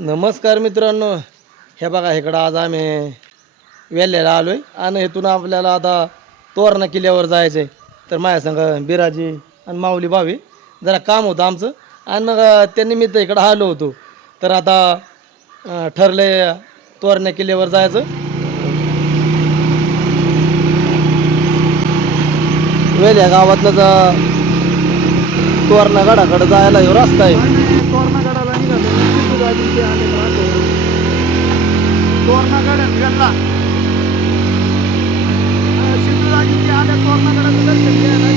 नमस्कार मित्रांनो, हे बघा इकडं आज आम्ही वेल्ल्याला आलो आहे आणि इथून आपल्याला आता तोरणा किल्ल्यावर जायचं आहे. तर माझ्या संग बिराजी आणि माऊली भावी जरा काम होतं आमचं आणि मग त्यानिमित्त इकडं आलो होतो. तर आता ठरले तोरणा किल्ल्यावर जायचं. वेल्या गावातलं तोरणा गडाकडे जायला ह्यो रस्ता आहे. तोरणागडाला निघालो सिद्धूराजांचे आले राहतो तोरणागड गेला सिद्धूराजांचे आले तोरणागडाचं दर्शन घ्यायला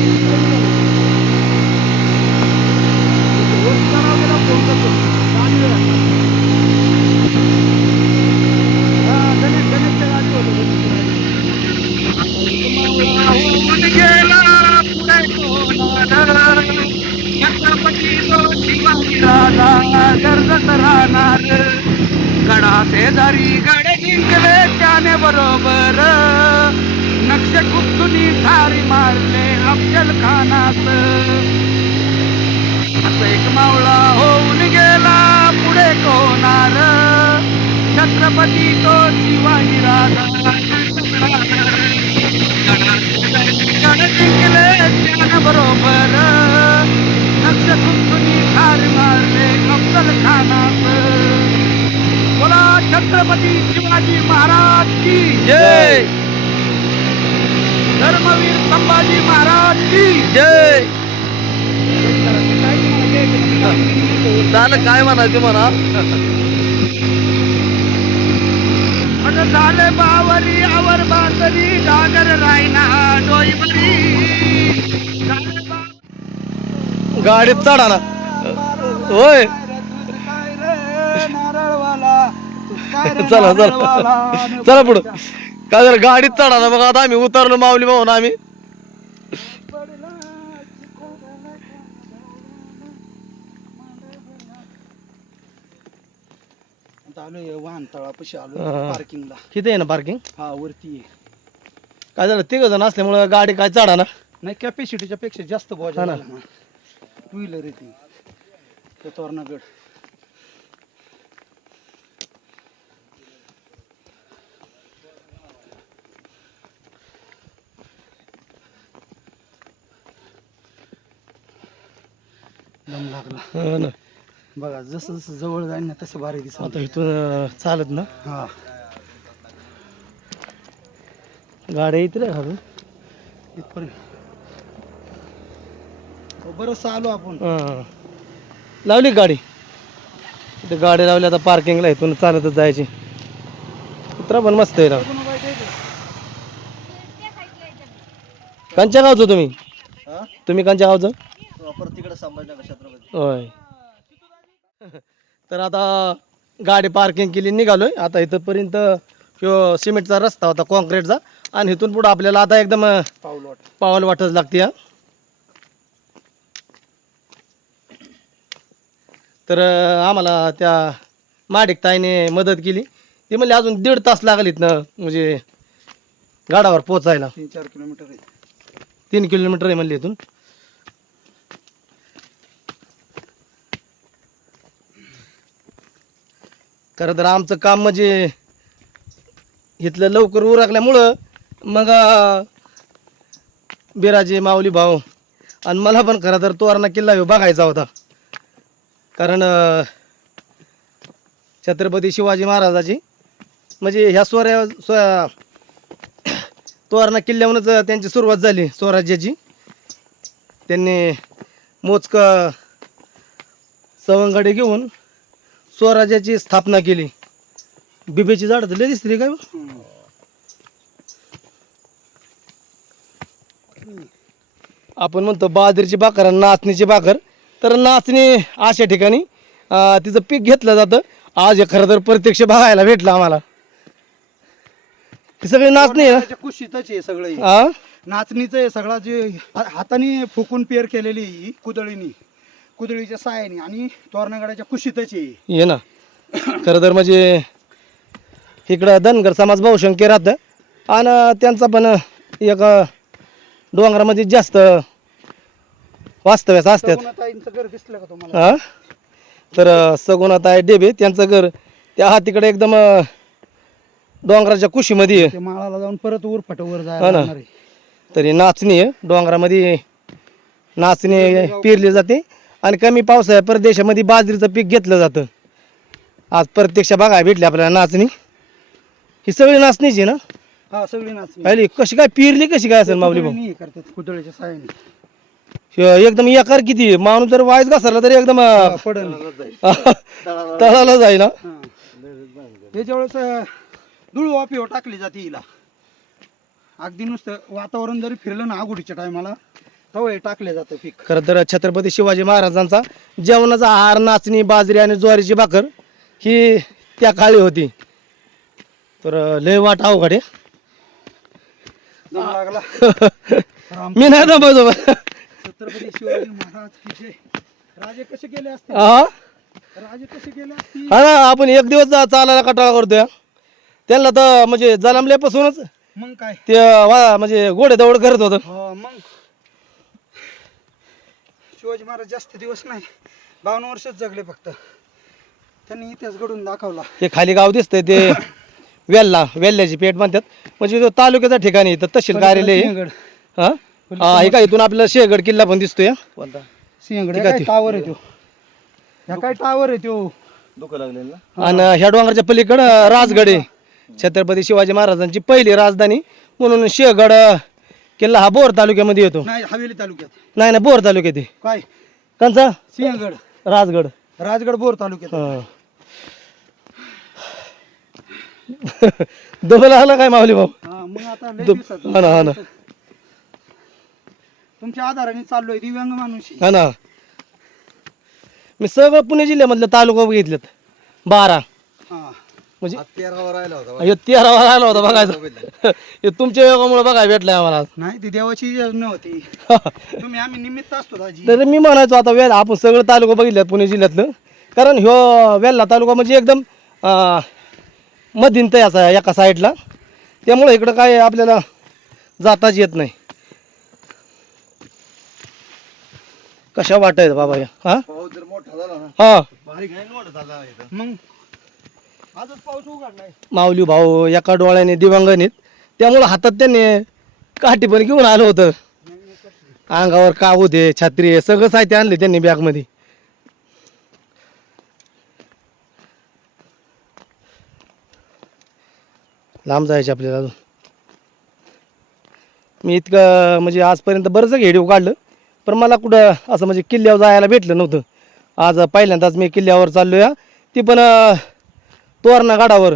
फोन करावा गेला फोन करतो गाडी गणेशच्या गाडी होतो गेला छत्रपती शिवाजी राजा गर्जत राहणार गडा शेजारी गडे जिंकले त्याने बरोबर नक्षगुप्तुनी ठारी मारले अफजल खानात असं एक मावळा होऊन गेला पुढे कोणार छत्रपती तो शिवाजी राजा गड जिंकले त्याने बरोबर नक्षगुप्तुनी ठार मारले अफजल खानात बोला छत्रपती शिवाजी महाराज की जय. धर्मवीर संभाजी महाराज की जय. झालं काय म्हणायचं म्हणा. झाले बावरी आवर बासरी डागर रायना डोईबरी गाडीत चढा ना. होय चला चला चला पुढं. काय जर गाडीत चढा ना. मग आता आम्ही उतरलो माऊली भाऊन आम्ही. आलोय वाहन तळापाशी आलो हा. पार्किंगला. किती आहे ना पार्किंग. हा वरती आहे. काय झालं तिघ जण असल्यामुळे गाडी काय चढा ना. नाही कॅपॅसिटीच्या पेक्षा जास्त हा बोजा ना. टू व्हीलर येते ते तोरणागड. दम लागला हो ना. बघा जसं जसं जवळ जाईल ना तसं भारी दिसत. आता इथून चालत ना हा गाड्या येते रे घालून. इथपर्यंत बरंच आलो आपण. हा. लावली का गाडी. इथे गाडी लावली आता पार्किंगला. इथून चालतच जायची. कुत्रा पण मस्त आहे राव. कंच्या गावचं तुम्ही. तुम्ही कंच्या गावचं. तिकडे संभाजीनगर छत्रपती. होय. तर आता गाडी पार्किंग केली निघालोय. आता इथंपर्यंत किंवा सिमेंटचा रस्ता होता कॉन्क्रीटचा आणि इथून पुढं आपल्याला आता एकदम पावल वाटच लागते. तर आम्हाला त्या माडिक ताईने मदत केली. ती म्हणली अजून 1.5 तास लागेल इथनं म्हणजे गाडावर पोचायला. 3-4 किलोमीटर आहे. 3 किलोमीटर आहे म्हणली इथून. खरं तर आमचं काम म्हणजे इथलं लवकर उरकल्यामुळं मग बिराजी माऊली भाऊ आणि मला पण खरं तर तोरणा किल्ला ह्यो बघायचा होता. कारण छत्रपती शिवाजी महाराजाची म्हणजे ह्या तोरणा किल्ल्याहूनच त्यांची सुरुवात झाली स्वराज्याची. त्यांनी मोजकं सवंगडी घेऊन स्वराज्याची स्थापना केली. बिबेची झाड तर लय दिसते काय. आपण म्हणतो बाजरीची भाकर आणि नाचणीची भाकर. तर नाचणी अशा ठिकाणी तिचं पीक घेतलं जातं. आज हे खरं तर प्रत्यक्ष बघायला भेटलं आम्हाला. ही सगळी नाचणी आहे ना. कुशीतच आहे सगळं. हा नाचणीचं आहे सगळा जे हाताने फुकून पेर केलेली ही कुदळीच्या सायाने आणि तोरणागडाच्या कुशीतच आहे. ये ना. खरं तर म्हणजे इकडं धनगर समाज बहुसंख्य राहतं आणि त्यांचा पण एक डोंगरामध्ये जास्त वास्तव्यास असतात. ताईंचं घर दिसलं का तुम्हाला. हा तर सगुणाताई डेबे त्यांचं घर त्या तिकडे एकदम डोंगराच्या कुशीमध्ये आहे. ते माळाला जाऊन परत वर हा जायला ना. लागणार आहे. तरी नाचणी आहे डोंगरामध्ये, नाचणी पेरली जाते आणि कमी पावसाळ्या प्रदेशामध्ये बाजरीचं पीक घेतलं जातं. आज प्रत्यक्ष बघायला भेटली आपल्याला नाचणी. ही सगळी नाचणीची ना, हा सगळी नाचणी पाहिली कशी काय पेरली कशी काय असेल माऊली भाऊ. कुदळीने हे करतात कुदळीच्या साहाय्याने. एकदम एकार किती आहे? माणूस जर वाईस घसरला तरी एकदम पडल तळाला जाई ना. त्याच्या वेळेस धूळ वाफेवर टाकली जाते हिला. अगदी नुसतं वातावरण जरी फिरलं ना आगुडीच्या टायमाला तेव्हा हे टाकले जातं पीक. खरं तर छत्रपती शिवाजी महाराजांचा जेवणाचा आहार नाचणी, बाजरी आणि ज्वारीची भाकर ही त्या काळी होती. तर लय वाट अवघड आहे. दम लागला. राम मी नाही दमवतो. छत्रपती शिवाजी महाराज की जय. राजे कसे गेले असते, हा राजे कसे गेले असते. हा ना, आपण एक दिवस चालायला कटाळा करतोय. त्यांना तर म्हणजे जन्मल्यापासूनच मग काय ते म्हणजे घोडे दौड करत होतं. मग शिवाजी महाराज जास्त दिवस नाही 52 वर्षच जगले फक्त. त्यांनी इतिहास घडून दाखवला. हे खाली गाव दिसतंय ते वेल्ल्याची पेठ म्हणतात. म्हणजे तो तालुक्याच्या ठिकाणी तर तहसील कार्यालय आहे. सिंहगड. हा हा, हे काय इथून आपल्याला शेगड किल्ला पण दिसतोय. सिंहगड ठीक आहे काय ते. टावर आहे तो. ह्या काय टावर आहे तो. आणि ह्या डोंगराच्या पलीकडं राजगड आहे. छत्रपती शिवाजी महाराजांची पहिली राजधानी म्हणून शेगड किल्ला हा बोर तालुक्यामध्ये येतो. नाही हवेली तालुक्यात. नाही बोर तालुक्यात आहे. काय कंचा सिंहगड राजगड. राजगड बोर तालुक्यात. हा. डबल आला काय माऊली भाऊ. मग आता लय दुब- दिवसात हा ना, हा ना. तुमच्या आधाराने चाललोय दिव्यांग माणूस आहे. हा ना, मी सगळं पुणे जिल्ह्यामधलं तालुका बघितलेत 12. हा. म्हणजे हो. हे 13वा राहिला होता बघायचं. हे तुमच्या योगामुळे बघायला भेटलंय आम्हाला. नाही ती देवाची योजना होती. तुम्ही आम्ही निमित्त असतो दाजी. तर मी म्हणायचो आता वेळ आपण सगळं तालुका बघितल्यात पुणे जिल्ह्यातलं. कारण ह्यो वेल्हा तालुका म्हणजे एकदम मध्यंत याचा एका साईडला, त्यामुळे इकडं काय आपल्याला जाताच येत नाही. कशा वाटायचं बाबा या. हा पाऊस जर मोठा झाला ना हा बारीक नाही मोठा झाला मग आजच पाऊस उघडलाय. माऊली भाऊ एका डोळ्याने दिवंगणीत, त्यामुळं हातात त्यांनी काठी पण घेऊन आलं होतं. अंगावर काव होते, छत्री आहे, सगळं साहित्य आणले त्यांनी बॅगमध्ये. लांब जायचे आपल्याला अजून. मी इतकं म्हणजे आजपर्यंत बरंच व्हिडिओ काढलं, पण मला कुठं असं म्हणजे किल्ल्यावर जायला भेटलं नव्हतं. आज पहिल्यांदाच मी किल्ल्यावर चाललो या, ती पण तोरणा गडावर.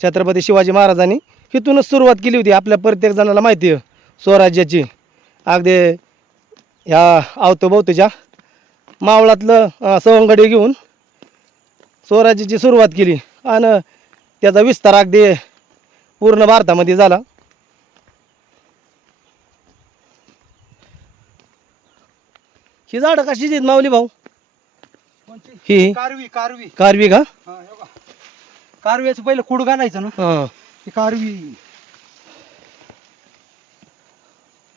छत्रपती शिवाजी महाराजांनी इथूनच सुरुवात केली होती. आपल्या प्रत्येक जणाला माहिती आहे स्वराज्याची. अगदी ह्या अवतोभोवतीच्या मावळातलं सवंगडी घेऊन स्वराज्याची सुरुवात केली आणि त्याचा विस्तार अगदी पूर्ण भारतामध्ये झाला. ही झाडं कशी आहेत माऊली भाऊ. कोणची? ही कारवी कारवी. कारवी का. हा हे बघा. कारव्याचं पहिलं कुड घालायचं ना हा ती कारवी.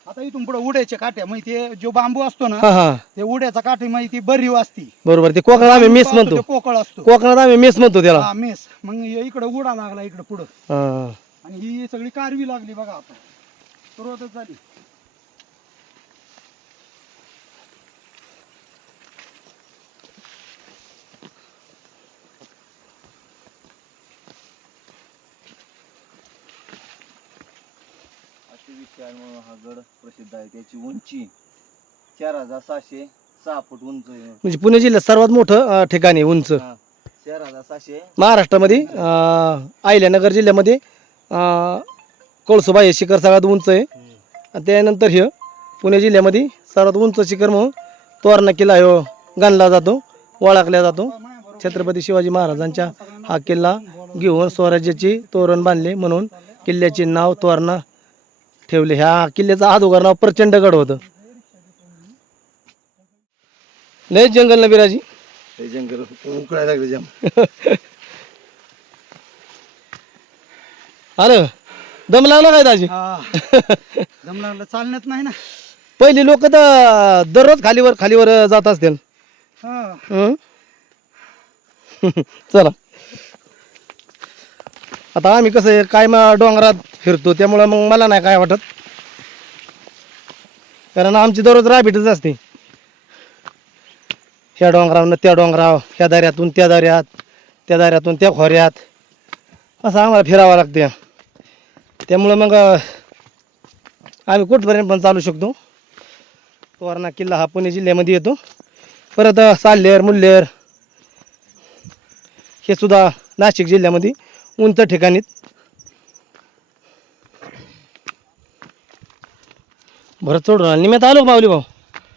आता इथून पुढे उड्याच्या काठ्या माहिती ते जो बांबू असतो ना हा हा ते उड्याचा काठी माहिती बरीव असती. बरोबर. ते कोकणात आम्ही मेस म्हणतो. ते पोकळ असतो. कोकणात आम्ही मेस म्हणतो त्याला. हा मेस. मग इकडे उडा लागला इकडे पुढं हा. आणि ही सगळी कारवी लागली बघा आता सुरुवातच झाली. हा गड प्रसिद्ध आहे. त्याची उंची 4606 फूट उंच आहे. म्हणजे पुणे जिल्ह्यात सर्वात मोठं ठिकाण आहे उंच 4606. महाराष्ट्रामध्ये. अहिल्यानगर जिल्ह्यामध्ये कळसोबा हे शिखर सगळ्यात उंच आहे. आणि त्यानंतर हे पुणे जिल्ह्यामध्ये सर्वात उंच शिखर म्हणून तोरणा किल्ला ह्यो गणला जातो, ओळखला जातो. छत्रपती शिवाजी महाराजांच्या हा किल्ला घेऊन स्वराज्याची तोरण बांधले म्हणून किल्ल्याचे नाव तोरणा ठेवले. ह्या किल्ल्याचं अगोदर नाव प्रचंडगड होतं. लय जंगल ना बिराजी. जंगल उकळायला लागले जाम. अरे दम लागला काय दाजी. हा दम लागला चालण्यात नाही ना. पहिली लोक तर दररोज खालीवर जात असतील. हा हं? चला आता आम्ही कसं आहे काय डोंगरात फिरतो त्यामुळं मग मला नाही काय वाटत, कारण आमची दररोज राबीटच असते. ह्या डोंगरावरून त्या डोंगराव, ह्या दऱ्यातून त्या दऱ्यात, त्या दऱ्यातून त्या खोऱ्यात, असं आम्हाला फिरावं लागते. त्यामुळं मग आम्ही कुठपर्यंत पण चालू शकतो. तोरणा किल्ला हा पुणे जिल्ह्यामध्ये येतो. परत साल्हेर, मुल्हेर हे सुद्धा नाशिक जिल्ह्यामध्ये उंच ठिकाणीत. बरं चढून आलं निम्यात आलो माऊली भाऊ.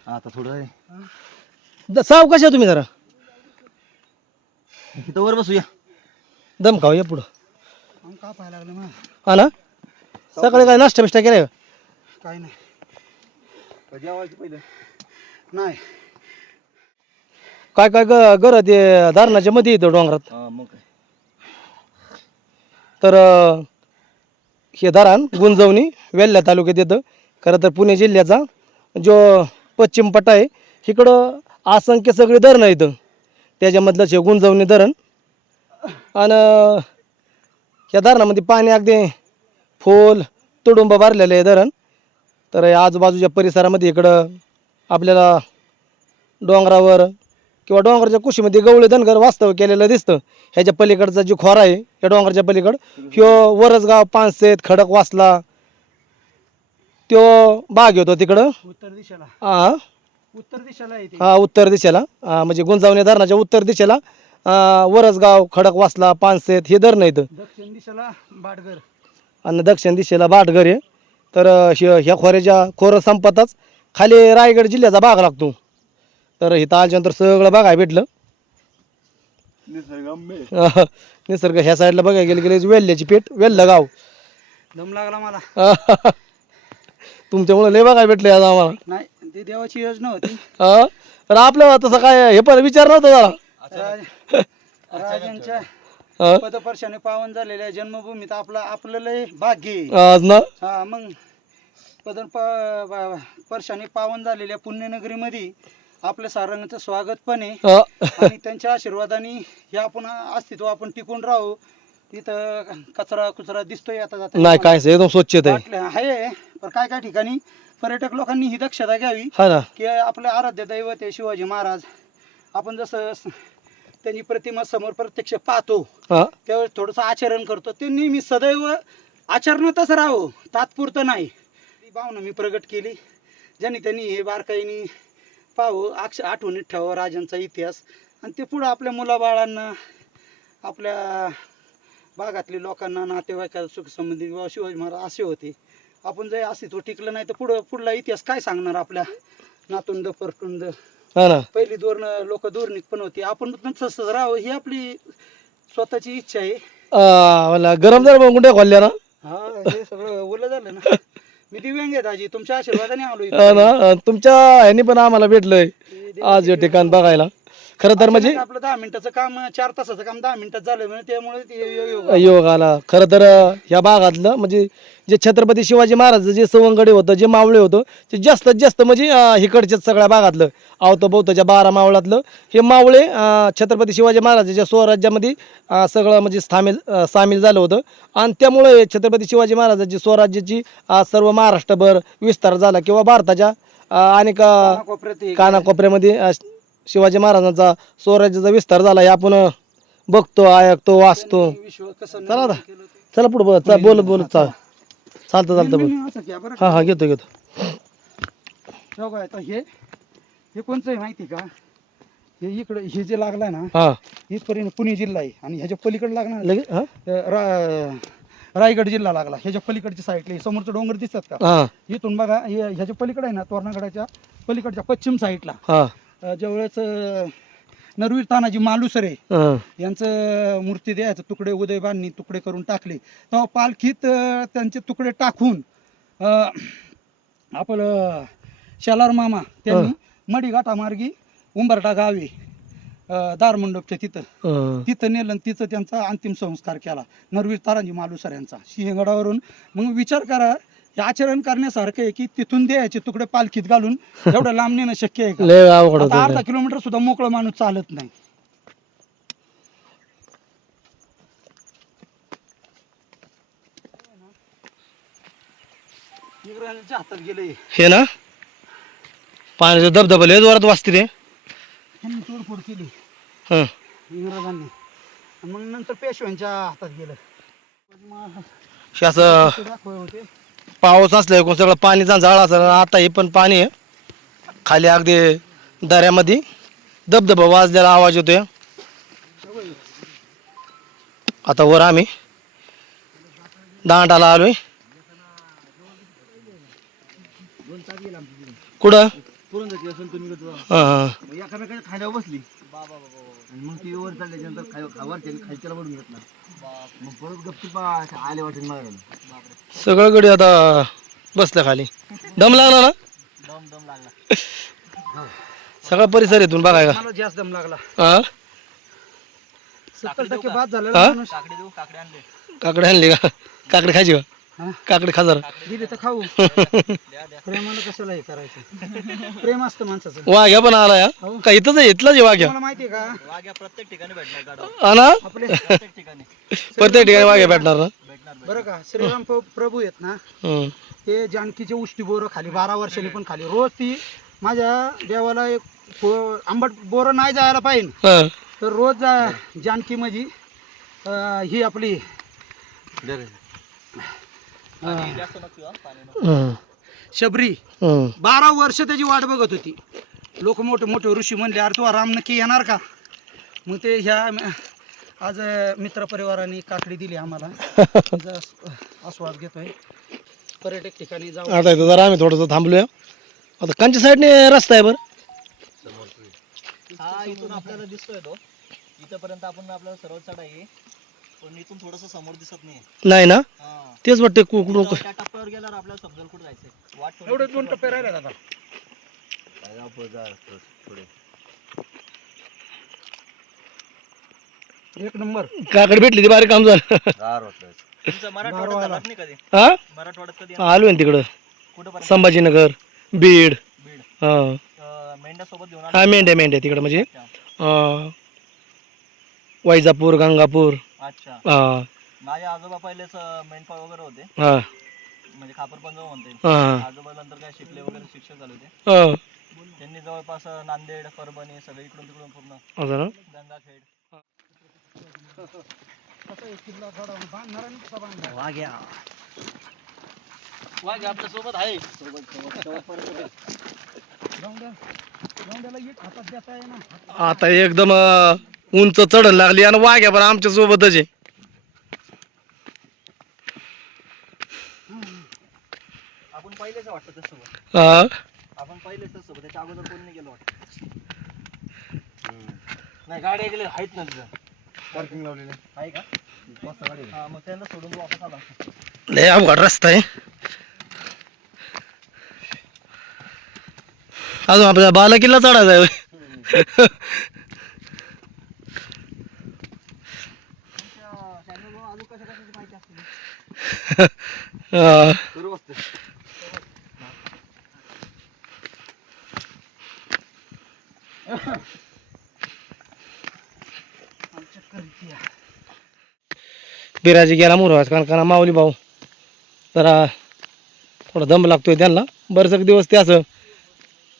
आता थोडं आहे साव कशा तुम्ही जरा इथं वर बसूया. दम खाऊ या पुढं. आम का पाहायला लागलं मग? हा ना, सकाळी काय नाश्ता बिष्टा केलाय का? काय नाही. जेवायचं पहिलं नाही. काय काय घर ते धारणाच्या मध्ये येतं डोंगरात. हा मग काय तर हे धरण गुंजवणी वेल्हा तालुक्यात येतं. खरं तर पुणे जिल्ह्याचा जो पश्चिम पट्टा आहे इकडं असंख्य सगळी धरणं येतं. त्याच्यामधलंच हे गुंजवणी धरण. आणि या धरणामध्ये पाणी अगदी फुल तुडुंब भरलेलं आहे धरण. तर या आजूबाजूच्या परिसरामध्ये इकडं आपल्याला डोंगरावर किंवा डोंगराच्या कुशीमध्ये गवळे धनगर वास्तव केलेलं दिसतं. ह्याच्या पलीकडचा जो खोरा आहे या डोंगराच्या पलीकड ह्यो वरसगाव, पानसेत, खडकवासला त्यो भाग येतो तिकडं. उत्तर दिशेला. हा उत्तर दिशेला येते. हा उत्तर दिशेला म्हणजे गुंजावणी धरणाच्या उत्तर दिशेला वरसगाव, खडकवासला, पानसेत हे धरणं येतं. दक्षिण दिशेला बाटघर. आणि दक्षिण दिशेला भाटघर आहे. तर ह्या खोऱ्याच्या खोरं संपताच खाली रायगड जिल्ह्याचा भाग लागतो. तर इथं आल्यानंतर सगळं बघायला भेटलं. निसर्ग ह्या साईडला बघायला गेले वेल्ह्याची पेठ, वेल्हा गाव. दम लागला मला. तुमच्यामुळे लय बघायला भेटलं आज आम्हाला. नाही ती देवाची योजना होती. तर आपलं तसं काय हे पण विचार नव्हता जरा. राजांच्या हा? पदपर्शाने पावन झालेल्या जन्मभूमीत आपलं लय भाग्य आहे. आज ना हा मग पर्शाने पावन झालेल्या पुण्यनगरीमध्ये आपल्या सारंगाचं स्वागत पण आहे. हा. आणि त्यांच्या आशीर्वादाने हे आपण अस्तित्व आपण टिकून राहू. तिथं कचरा कुचरा दिसतोय आता जाता नाही काय एकदम स्वच्छता आहे. वाटलं आहे. पण काय काय ठिकाणी पर्यटक लोकांनी ही दक्षता घ्यावी हा ना. की आपले आराध्य दैवत आहे शिवाजी महाराज. आपण जसं त्यांची प्रतिमा समोर प्रत्यक्ष पाहतो हा त्यावेळेस थोडंसं आचरण करतो. ते नेहमी सदैव आचरणातच राहावं, तात्पुरतं नाही. ती भावना मी प्रगट केली. ज्यांनी त्यांनी हे बारकाईने पाहावं, आठवणीत ठेवावं राजांचा इतिहास. आणि ते पुढं आपल्या मुलाबाळांना, आपल्या भागातल्या लोकांना, नातेवाईकाला सुखसंबंधी बाबा शिवाजी महाराज असे होते. आपण जर अस्तित्व टिकलं नाही तर पुढला इतिहास काय सांगणार आपल्या नातुंड परटुंड. हा ना. पहिली लोक दोरनिक पण होती. आपण पण तसंच राहावं ही आपली स्वतःची इच्छा आहे. मला गरम जर गुंड्या खोलल्या ना. हा हे सगळं ओलं झालं ना. मी दिव्यांग आहे दाजी, तुमच्या आशीर्वादाने आलो इथं. हा ना. तुमच्या ह्यानी पण आम्हाला भेटलंय आज हे ठिकाण बघायला. खरं तर म्हणजे आपलं 10 मिनिटाचं काम 4 तासाचं काम 10 मिनिटात झालं म्हणजे त्यामुळे ते योग. योग आला. खरं तर ह्या भागातलं म्हणजे जे छत्रपती शिवाजी महाराज जे सवंगडी होतं, जे मावळे होतं ते जास्तीत जास्त म्हणजे इकडच्याच सगळ्या भागातलं आवतभोवताच्या 12 मावळातलं हे मावळे छत्रपती शिवाजी महाराजांच्या स्वराज्यामध्ये सगळं म्हणजे सामील झालं होतं. आणि त्यामुळे छत्रपती शिवाजी महाराजांची स्वराज्याची सर्व महाराष्ट्रभर विस्तार झाला किंवा भारताच्या अनेक कोपऱ्यात कानाकोपऱ्यामध्ये शिवाजी महाराजांचा स्वराज्याचा विस्तार झाला. हे आपण बघतो, ऐकतो, वाचतो. विश्व कसं चला आता. केलं ते. चला पुढं बोलत चालतं बोल. मी असं घ्या बरं. हा घेतो. बघा आता हे कोणचं आहे माहिती का? हे इकडे हे जे लागलाय ना हा इथपर्यंत पुणे जिल्हा आहे. आणि ह्याच्या पलीकडे लागणार लगेच हा रायगड जिल्हा लागला. ह्याच्या पलीकडच्या साईडला समोरचं डोंगर दिसतात का? हा इथून बघा ह्याच्या पलीकडे आहे ना, तोरणागडाच्या पलीकडच्या पश्चिम साईडला हा ज्यावेळेस नरवीर तानाजी मालुसरे हा. यांचं मूर्ती द्यायचं तुकडे उदयबांनी तुकडे करून टाकले. तेव्हा पालखीत त्यांचे तुकडे टाकून आपलं शेलार मामा त्यांनी मडीघाटामार्गी उंबरठा गावी दारमंडपच्या तिथं नेलं. तिथं त्यांचा अंतिम संस्कार केला नरवीर तानाजी मालुसरे यांचा सिंहगडावरून. मग विचार करा हे आचरण करण्यासारखं आहे की तिथून द्यायचे तुकडे पालखीत घालून एवढं लांब नेणं शक्य आहे का? लय अवघड आता होतं. अर्धा किलोमीटर सुद्धा मोकळं माणूस चालत नाही. इंग्रजांच्या हातात गेले. हे ना पाण्याचं धबधबा लय जोरात वाजते रे. त्यांनी तोडफोड केली हं. इंग्रजांनी आणि मग नंतर पेशव्यांच्या हातात गेलं. मग हे असं ते दाखवत होते. पाऊस असल्यावर सगळं पाणीचा जाळ असं आता हे पण पाणी आहे खाली अगदी दऱ्यामध्ये धबधबा वाजलेला आवाज येतोय. आता वर आम्ही दांडाला आलोय. कुठं पुरंदरची असून तुम्ही हां एकामेकाच्या खाल्यावर बसली आणि मग ती वर चालल्याच्यानंतर वरच्या खालच्याला वडून घेतला. मग परत गपची आले वाटेल मागायला. सगळं गडी आता बसलं खाली. दम लागला ना दम लागला. सगळा परिसर येथून बघायला. मला जास्त दम लागला. हा 70% बाद झालेला हा? माणूस. काकडे आणले. काकडे आणली का? काकडे खायची का? हा? काकडे खा जरा. दिले तर खाऊ. प्रेमानं कशाला हे करायचं. प्रेम असतं माणसाचं. वाघ्या पण आलाय हो. का? इथंच आहे, इथलाच आहे वाघ्या. तुम्हाला माहितीये का वाघ्या प्रत्येक ठिकाणी भेटणार गाडा. हा ना आपले प्रत्येक ठिकाणी प्रत्येक ठिकाणी वाघ्या भेटणार ना. भेटणार. बरं का श्रीराम प्रभू आहेत ना हम्म. ते जानकीचे उष्टी बोरं खाली 12 वर्षांनी पण खाली रोज ती माझ्या देवाला एक आंबट बोरं नाही जायला पाहिजे हा. तर रोज जानकी माझी ही आपली जास्त नको हा, पाणी नको. हम्म. शबरी हम्म. 12 वर्ष त्याची वाट बघत होती. लोक मोठे मोठे ऋषी म्हणले अरे तू राम नक्की येणार का. मग ते ह्या आज मित्रपरिवाराने काकडी दिली आम्हाला. तिचा आस्वाद घेतोय. पर्यटक ठिकाणी जाऊ. आता इथं जरा आम्ही थोडंसं थांबलोय. आता कंच्या साईडने रस्ता आहे बरं. हा इथून आपल्याला दिसतोय तो. इथपर्यंत आपण आपल्याला सरळ चढ आहे पण इथून थोडस समोर दिसत नाही. नाही ना हा तेच वाटतं कुकडून त्या टप्प्यावर गेल्यावर आपल्याला समजेल कुठे जायचंय. वाट थोडी एवढे 2 टप्पे राहिले आता. थोडे. एक नंबर. काकडी भेटली ती बारीक काम झालं. तुमचं मराठवाड्यात झालं नाही कधी. हा मराठवाड्यात कधी आलोय ना तिकडं कुठं संभाजीनगर बीड. बीड हा मेंढ्यासोबत घेऊन हा मेंढ्या तिकडं म्हणजे वैजापूर गंगापूर. अच्छा. हा माझे आजोबा पहिलेच मेंढपाळ वगैरे होते हा म्हणजे खापर पंजव म्हणते. हा आजोबा नंतर काय शिकले वगैरे शिक्षक झाले होते. हा. त्यांनी जवळपास नांदेड परभणी सगळे इकडून तिकडून पूर्ण असं ना गंगाखेड. वाघ्या वाघ आपल्या सोबत आहे. एक हातात देता आहे ना. आता एकदम उंच चढण लागली आणि वाघ्या पण आमच्या सोबतच आहे. आपण पहिलेच वाटतं त्यासोबत. हा आपण पहिलेच त्यासोबत त्याच्या अगोदर कोणी नाही गेलं वाटतं. नाही गाड्या गेले आहेत ना तिथं पार्किंग लावलेलं आहे का. हा मग त्यांना सोडून वापस आला. लय अवघड रस्ता आहे. अजून आपल्याला बाला किल्ला चढायचा आहे. अजून कशा कशाची माहिती असते. हा. बरोबर असते. बिराजी गेला मुरवास कारण माऊली भाऊ जरा थोडा दम लागतोय त्यांना. बरेच दिवस ते असं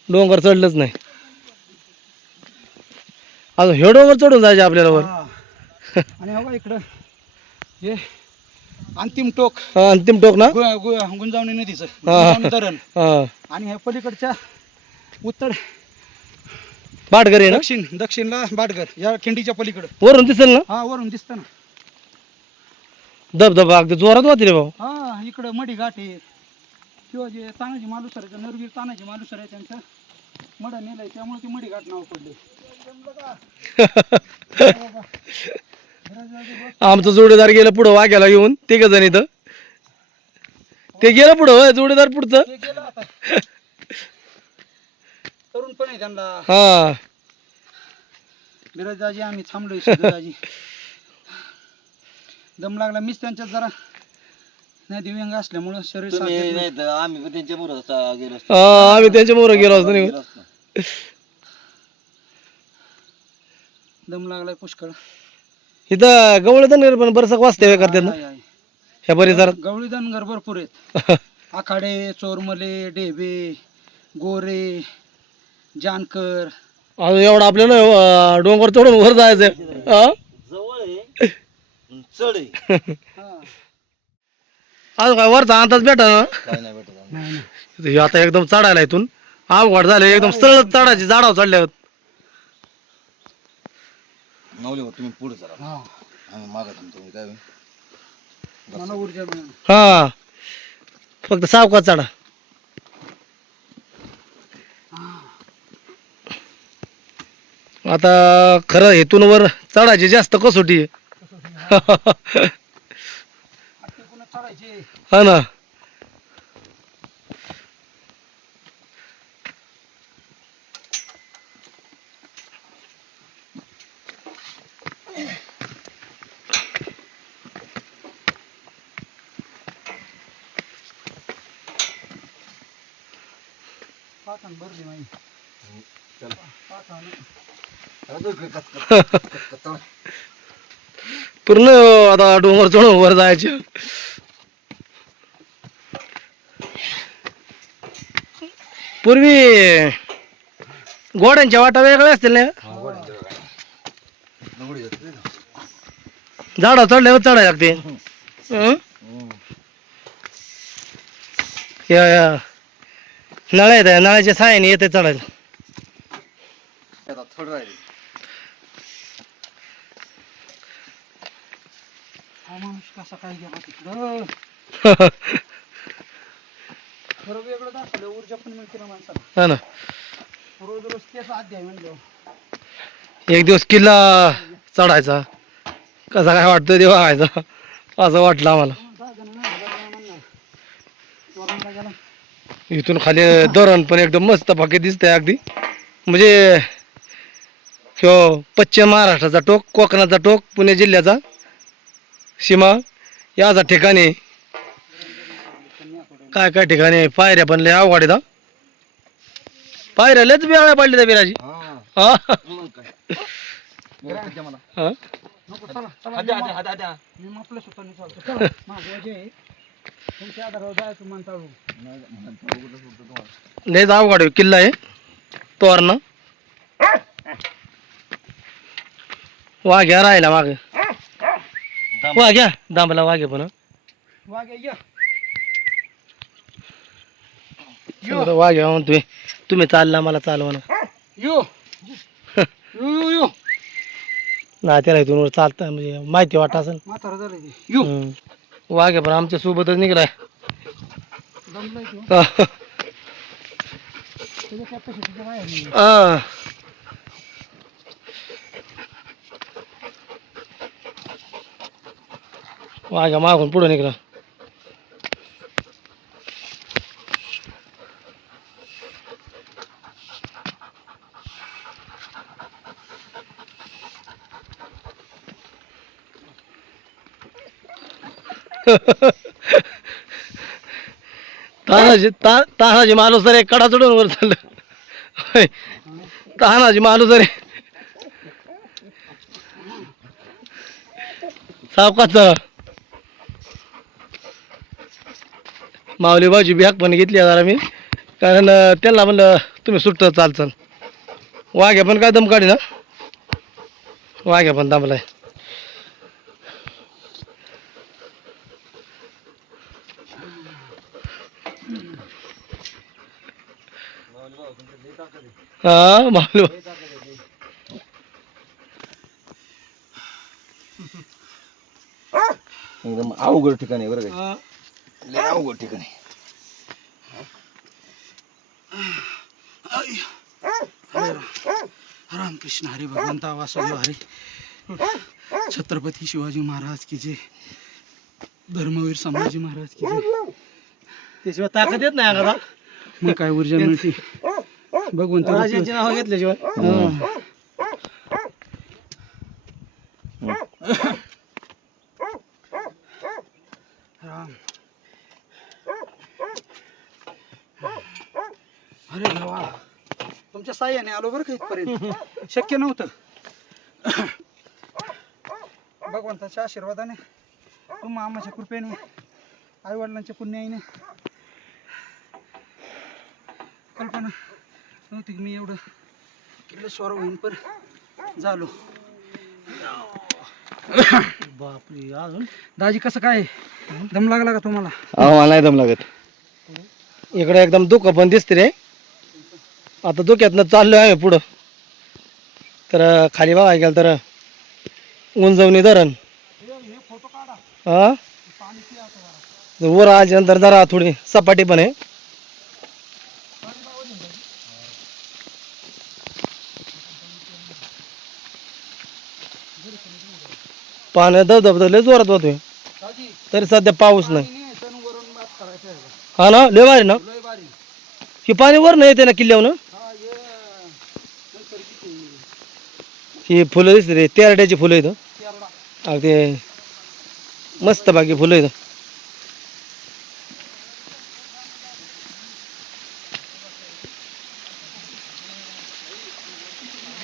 डोंगर चढलंच नाही. अजून हे डोंगर चढून जायचे आपल्याला वर. हा. आणि बघा इकडं हे अंतिम टोक हा, अंतिम टोक ना. गुंजावणी नदीचं हा. गुंजावणी धरण. हा आणि ह्या पलीकडच्या उत्तर पाटघर आहे ना. दक्षिणला बाटघर या खिंडीच्या पलीकडं. वरून दिसेल ना हा वरून दिसतं ना. धबधबा अगदी जोरात वाहते रे भाऊ. हा इकडं मडी घाट आहे किंवा जे तानाजी मालुसराचं नरवीर तानाजी मालुसर आहे त्यांचं मडा नेलंय त्यामुळे ते मडी घाट नाव पडले. आमचं जोडीदार गेलं पुढं वाघ्याला घेऊन. तिघ जण इथं ते गेलं पुढं होय, जोडीदार पुढचं. ते गेलं आता तरुण पण आहे त्यांना. हा बिराजदाजी आम्ही थांबलोय. सिद्धदाजी दम लागला. मीच त्यांच्यात जरा नाही दिव्यांग असल्यामुळं शरीर साथ देत नाही. आम्ही पण त्यांच्या बरोबर गेलो असतो. हा, आम्ही त्यांच्या मोर गेलो असतो निघून. दम लागलाय पुष्कळ. इथं गवळधन पण बरंच वाचते करतात ना आहे. ह्या परिसरात. गवळी धनगर भरपूर आहेत. आखाडे, चोरमले, डेबे, गोरे, जानकर. अजून एवढं आपल्याला डोंगर चढून वर जायचंय हा? जवळ आहे चढ आहे. अजून काय वरचा अंदाज भेटा ना काय नाही भेटत आम्हाला. नाही ना. हे आता एकदम चढायला इथून अवघड झालं एकदम सरळ चढायची झाडावर चढल्यावर. माऊली भाऊ, तुम्ही पुढे चला, हा आम्ही मागं थांबतो. तुम्ही काय होईल? मला ऊर्जा मिळाली. हा फक्त सावकाश चढा. आता खरं इथून वर चढायची जास्त कसोटी आहे. पुन्हा चढायचे. हा ना. पाठाण भरली नाही. चला. पाठाण. पूर्ण आता डोंगर चढून वर जायचे. पूर्वी घोड्यांच्या वाटा वेगळ्या असतील ना, झाडा चढल्यावर चढायला लागते. हं? या नळ्या आहेत, नळ्याच्या साह्याने येते चढायला. थोडं राहिले. हा माणूस कसा काय गेला तिकडं. खरं वेगळं दाखवलं, ऊर्जा पण मिळते ना माणसाला. हा ना. रोज रोज तेच अध्याय म्हणलं. एक दिवस किल्ला चढायचा कसा काय वाटतोय ते बघायचा असं वाटलं आम्हाला. इथून खाली धरण पण एकदम मस्त बाकी दिसतंय अगदी. म्हणजे ह्यो पश्चिम महाराष्ट्राचा टोक, कोकणाचा टोक, पुणे जिल्ह्याचा सीमा याचा ठिकाणी. काय काय ठिकाणी पायऱ्या पण लय अवघड आहेत. पायऱ्या लयच वेगळ्या पडल्या त्या बिराजी. हा, हा मग काय. बरं, ठीक आहे मला. हा? नको चला चला. हाद्या, हाद्या, हाद्या, हाद्या. मी आपल्या स्वतःने चालतो. चला माझं वजन आहे. तुमच्या आधारावर जायचं म्हणता. नाही, नाही, बरोबर बोलतो तुम्हाला. लयच अवघड आहे किल्ला आहे तोरणं. वाघ्या राहिला माग. वाघ्या दांबला वाघ्या पण. वागे या. वाघ्या म्हणतोय तुम्ही चालला मला चालवा ना. यो यो यो. नाही त्याला इथून वर चालतं म्हणजे माहिती वाटत असेल. म्हातारा झालं ते. यो वाघ्या पण आमच्या सोबतच निघलाय. दमलाय तो. हा. त्याच्या कॅपॅसिटीच्या बाहेर आहे. हा. वाघ्या मागून पुढे निघला. तानाजी माणूस रे कडा चढून वर चाललं. होय. तानाजी माणूस रे सावकाच. माऊली भाऊची बॅग पण घेतली जरा मी, कारण त्यांना म्हणलं तुम्ही सुट्ट चाल. वाघ्या पण काय दम काढी ना. वाघ्या पण दमलाय. हा माऊली एकदम अवघड ठिकाणी आहे बरं काय. लय अवघड ठिकाणी. रामकृष्ण हरी भगवंता वासुदेव हरी. छत्रपती शिवाजी महाराज की जय. धर्मवीर संभाजी महाराज की जय. त्याशिवाय ताकद येत नाही अंगाला. मग काय ऊर्जा मिळते भगवंत. राजाची नाव घेतल्याशिवाय. राम. अरे देवा, तुमच्या साह्याने आलो बरं का इथपर्यंत. शक्य नव्हतं. भगवंताच्या आशीर्वादाने, तुम्हा आम्हाच्या कृपेने, आई वडिलांच्या पुण्याईने कल्पना नव्हती की मी एवढं किल्लं स्वार होईन पण झालो. बापरे अजून दाजी कसं काय दम लागला का तुम्हाला? मला नाही दम लागत. इकडे एकदम धुकं पण दिसते रे. आता धुक्यातनं चाललो आहे पुढं. तर खाली बघायला गेलं तर उंजवणी धरण हा वर आल्यानंतर जरा थोडी सपाटी पण आहे. पाण्यात धबधब लय जोरात होतोय तरी सध्या पाऊस नाही. हा ना लय भारी ना ही पाणी वर नाही येते ना किल्ल्यावर. ही फुलं दिसते रे तेरड्याची फुलं इथं अगदी मस्त बाकी फुलं इथं.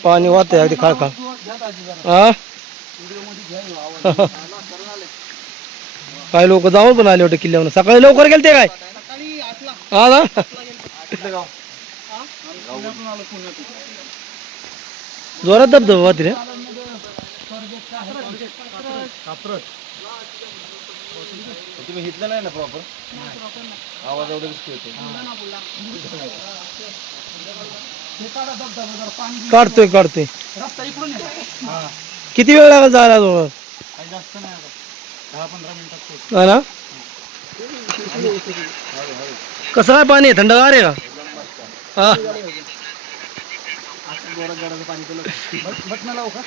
पाणी वाहतंय अगदी खळखळ. हा काही लोक जाऊन पण आले होते किल्ल्यावर. सकाळी लवकर गेलते काय? हा ना जोरात धबधबा होती रे. तुम्ही घेतलं नाही ना प्रॉपर आवाज एवढा काढतोय काढतोय. रस्ता इकडून आहे. किती वेळ लागेल जायला जवळ? काही जास्त नाही आता 10-15 मिनिटात. हा ना कसं काय पाणी आहे? थंडगार आहे का? हा बटणं लावू का?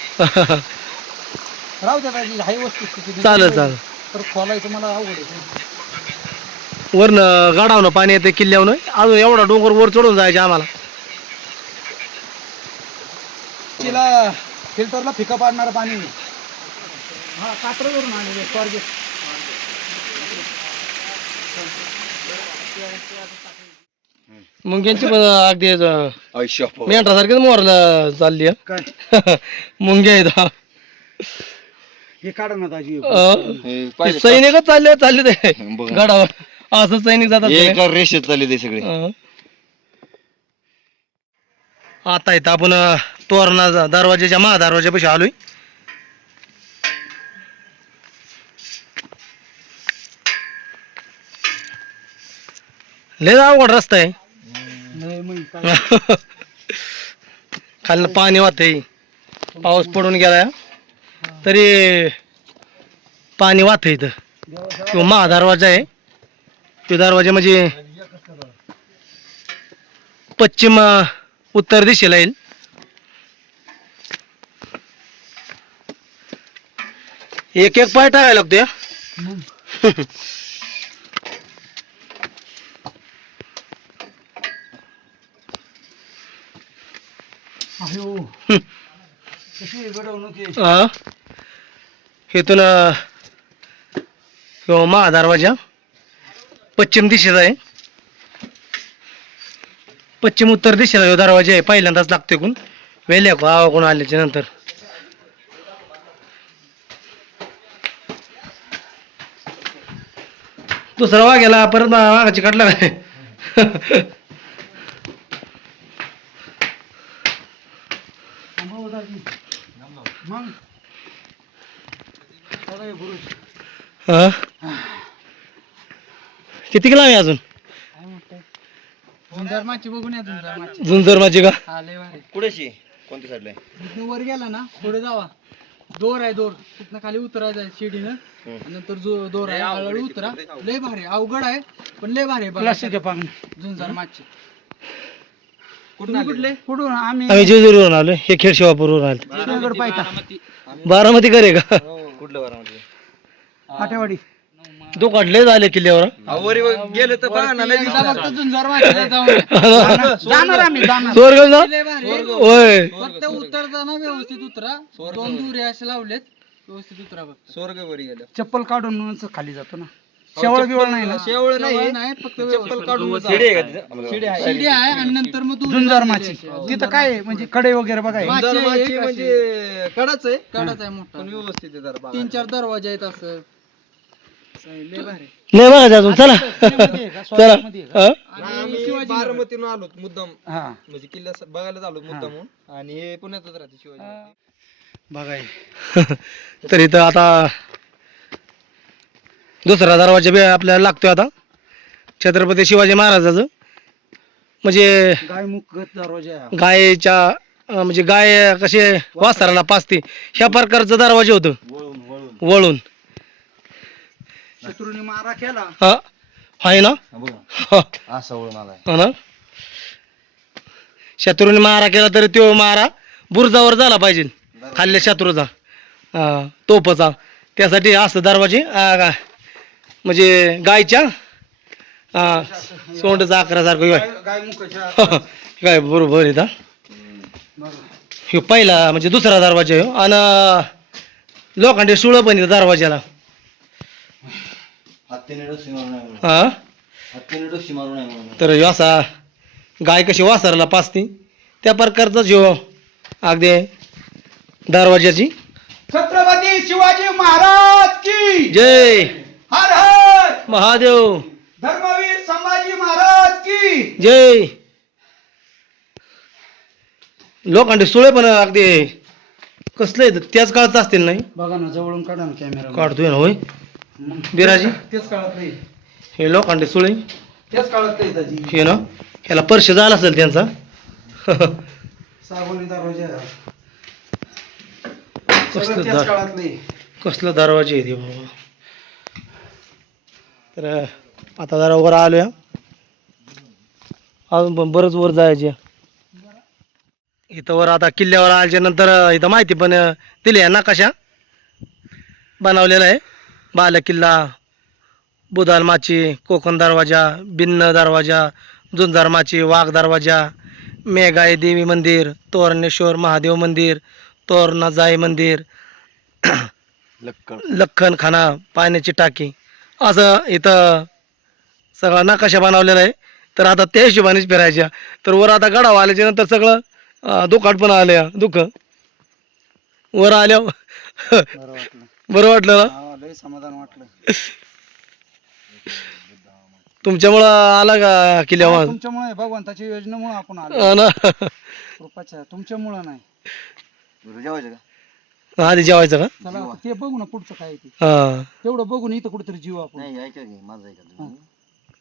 राहू द्या दाजी हाय वस्तू चालेल चालेल. तर खोलायचं मला अवघड आहे. वरनं गाडावनं पाणी येते किल्ल्यावनं. अजून एवढा डोंगर वर चढून जायचे आम्हाला. तिला फिल्टरला फिका पाडणारं पाणी. हा कात्रवरून आलेले स्वारगेट. मुंग्यांची पण अगदी आयुष्य मेंढरासारखीच मोरला चालली आहे. काय मुंग्या आहेत. हे काढा ना दाजी. ते सैनिकच चालले चालले ते गडावर. असं सैनिक जातात एका रेषेत चालले ते सगळे. आता इथं आपण तोरणा दरवाजाच्या महादरवाजापाशी आलोय. लय अवघड रस्ता आहे. नाही मग काय. खालनं पाणी वाहतंय. पाऊस पडून गेलाय तरी पाणी वाहतंय इथं. तो महादरवाजा आहे. तो दरवाजा म्हणजे पश्चिम उत्तर दिशेला येईल. एक एक पाय टाकायला लागतोय. अयो कशी घडवणूक आहे. हा इथून ह्यो महादरवाजा पश्चिम दिशेचा आहे. पश्चिम उत्तर दिशेला ह्यो दरवाजा आहे. पहिल्यांदाच लागतोय कोण वेल्या गावाकडून आल्याच्या नंतर. दुसरा वाघ्याला परत मागाची काढला काय? मग हा किती किलो आहे अजून? झुंजारमाची बघून या. झुंजारमाची झुंजरमाची का? हा लय भारी. कुठेशी कोणत्या साईडला तिथनं वर गेला ना पुढे जावा. दोर आहे दोर. तिथनं खाली उतरायचं आहे शिडीनं. आणि नंतर जो दोर आहे हळूहळू उतरा. लय भारी अवघड आहे पण लय भारी आहे. झुंजारमाची कुठले कुठून? आम्ही जेजुरीवरून आलो. हे खेडशिवापूरवरून आलो. सिंहगड पायथा बारामती करे का? कुठलं बारामध्ये आटेवाडी. तो काढले झाले किल्ल्यावर. गेलं तर बघा ना फक्त झुंजारमाचीला जाणार आम्ही जाणार. स्वर्ग जा. लय भारी आहे. होय फक्त उतरताना व्यवस्थित उतरा. 2 दुरे असे लावलेत व्यवस्थित उतरा. फक्त स्वर्ग वर गेलं. चप्पल काढून खाली जातो ना. शेवळ बिवळ नाही ना. शेवळ नाही फक्त चप्पल काढून शिडी आहे का तिथं? शिडी आहे आणि नंतर मग झुंजारमाची. तिथं काय आहे म्हणजे कडे वगैरे बघा. झुंजारमाची म्हणजे कडच आहे काढाच आहे मोठा. पण व्यवस्थित आहे जरा बघा. 3-4 दरवाजे आहेत असं. नाही बघायचं अजून, चला चला हं? बारामतीतून आलो मुद्दाम, हा म्हणजे किल्ला बघायला आलो मुद्दामून, आणि हे पुण्यातच राहते शिवाजी. बघाय तर इथं आता दुसरा दरवाजा बी आपल्याला लागतोय आता छत्रपती शिवाजी महाराजाचं. म्हणजे गाय मुख दरवाजा आहे हा. गायच्या म्हणजे गाय कसे वासराला पाचते ह्या प्रकारचं दरवाजे होतं वळून वळून वळून. शत्रूने मारा केला हा आहे ना, हा बघा, हा असा वळून आलाय. हा ना. शत्रूने मारा केला तरी तो मारा बुरजावर झाला पाहिजे खाल्ल्या शत्रूचा, तोपचा. त्यासाठी असं दरवाजे म्हणजे गायच्या सोंडचा आकारासारखं गाय मुखाच्या काय बरोबर आहे. बघा ह्यो पहिला म्हणजे दुसरा दरवाजा आहे ह्यो. आणि लोखंडी सुळं पण येतं दरवाजाला. हत्तीने डोशी मारू नये म्हणून. हा हत्तीने डोशी मारू नये म्हणून. तर ह्यो असा गाय कशी वासराला पाचते त्या प्रकारचा ह्यो अगदी दरवाजाची. छत्रपती शिवाजी महाराज की जय हर हर महादेव धर्मवीर संभाजी महाराज की जय. लोखंडी सुळे पण अगदी कसलं येतं त्याच काळात असतील नाही. बघा ना जवळून काढा ना कॅमेरा काढतोय ना होय बिराजी. तेच काळात नाही हे लोखंडी सुळे तेच काळात नाही दाजी हे ना, ह्याला पर्श झाला असेल त्यांचा. सागोनी दरवाजा आहे हा. कसलं सगळं त्याच काळात नाही. कसलं दरवाजे आहे ते बाबा. तर आता जरा वर आलोय, अजून पण बरंच वर जायचे. इथं वर आता किल्ल्यावर आल्याच्या नंतर इथं माहिती पण दिली आहे, नकाशा बनवलेला आहे. बाल किल्ला, बुधाल माची, कोकण दरवाजा, बिन्न दरवाजा, झुंजार माची, वाघ दरवाजा, मेघाई देवी मंदिर, तोरणेश्वर महादेव मंदिर, तोरणाजाई मंदिर, लखन खाना, पाण्याची टाकी, असं इथं सगळा नकाशा बनवलेला आहे. तर आता त्या हिशोबानेच फिरायच्या. तर वर आता गडावर आल्याच्या नंतर सगळं दुखाट पण आल्या दुःख वर आल्यावर बरं वाटलं. बरं वाटलं ना. हा लय समाधान वाटलं. तुमच्यामुळं आला का किल्ल्यावर तुमच्यामुळे भगवंताच्या योजनेमुळे आपण आलो. हा ना. कृपाच्या तुमच्यामुळं नाही. बरं, जेवायचं का? आधी जेवायचं का. चला आता ते बघू ना पुढचं काय आहे ते. हा तेवढं बघून इथं कुठेतरी जीव आपण नाही, ऐका की माझं ऐका तुम्ही.